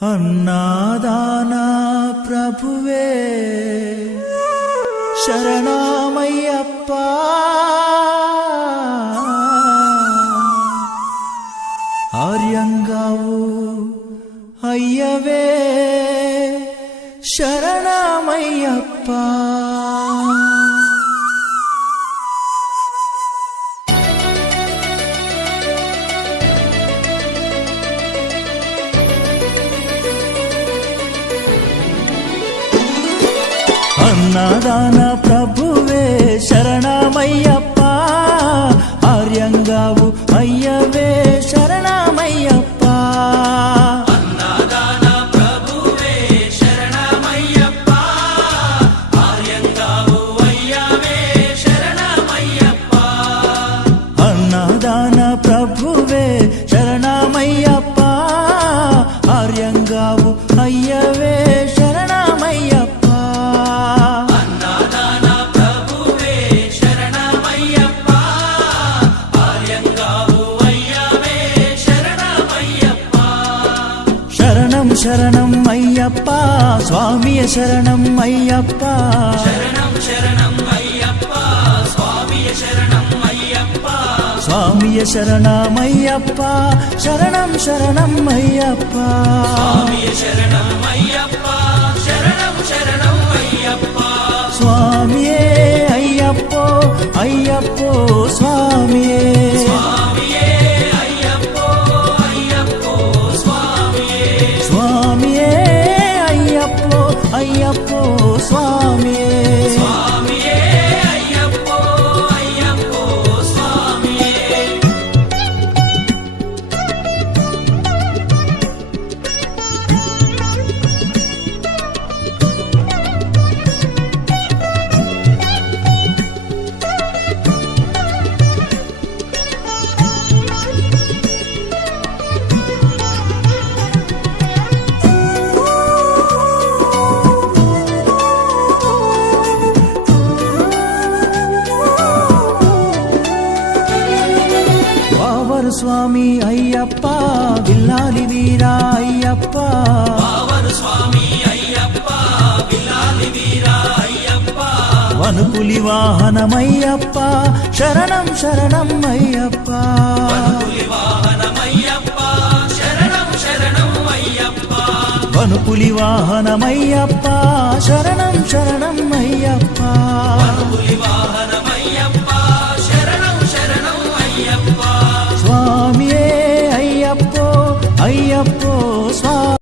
అన్నాదానా ప్రభువే శరణమయ్యప్ప, ఆర్యంగావు అయ్యవే శరణమయ్యప్ప. అన్నదాన ప్రభువే శరణమయ్యప్ప, ఆర్యంగావు అయ్యవే శరణమయ్యప్ప. అన్నదాన ప్రభువే శరణమయ్యప్ప, ఆర్యంగావు అయ్యవే శరణమయ్యప్ప. అన్నదాన ప్రభువే శరణమయ్యప్ప, ఆర్యంగావు అయ్యవే శరణమయ్యప్ప. శరణం శరణం అయ్యప్ప స్వామియ శరణం అయ్యప్ప, శరణం శరణం అయ్యప్ప స్వామియ శరణం అయ్యప్ప. స్వామియ శరణమయ్యప్ప, శరణం శరణం అయ్యప్ప. స్వామియ శరణం అయ్యప్ప, శరణం శరణం అయ్యప్ప. స్వామియే అయ్యప్పో అయ్యప్పో స్వామియే, స్వామియే అయ్యప్పో అయ్యప్పో స్వామియే. స్వామియే అయ్యప్పో అయ్యప్పో స్వామియే. స్వామియే అయ్యప్పో అయ్యప్పో స్వామియే. పావరు స్వామి అయ్యప్ప, విల్లాలి వీరా అయ్యప్ప, పావన స్వామి అయ్యప్ప, విలాలి వీరా అయ్యప్ప. వనుపులి వాహనమయ్యప్ప, శరణం శరణం అయ్యప్ప. పులి వాహనమయ్యప్ప, శరణం శరణం అయ్యప్ప. వనుపులి వాహనమయ్యప్ప, శరణం శరణం అయ్యప్ప. పులి వాహనమయ్యప్ప,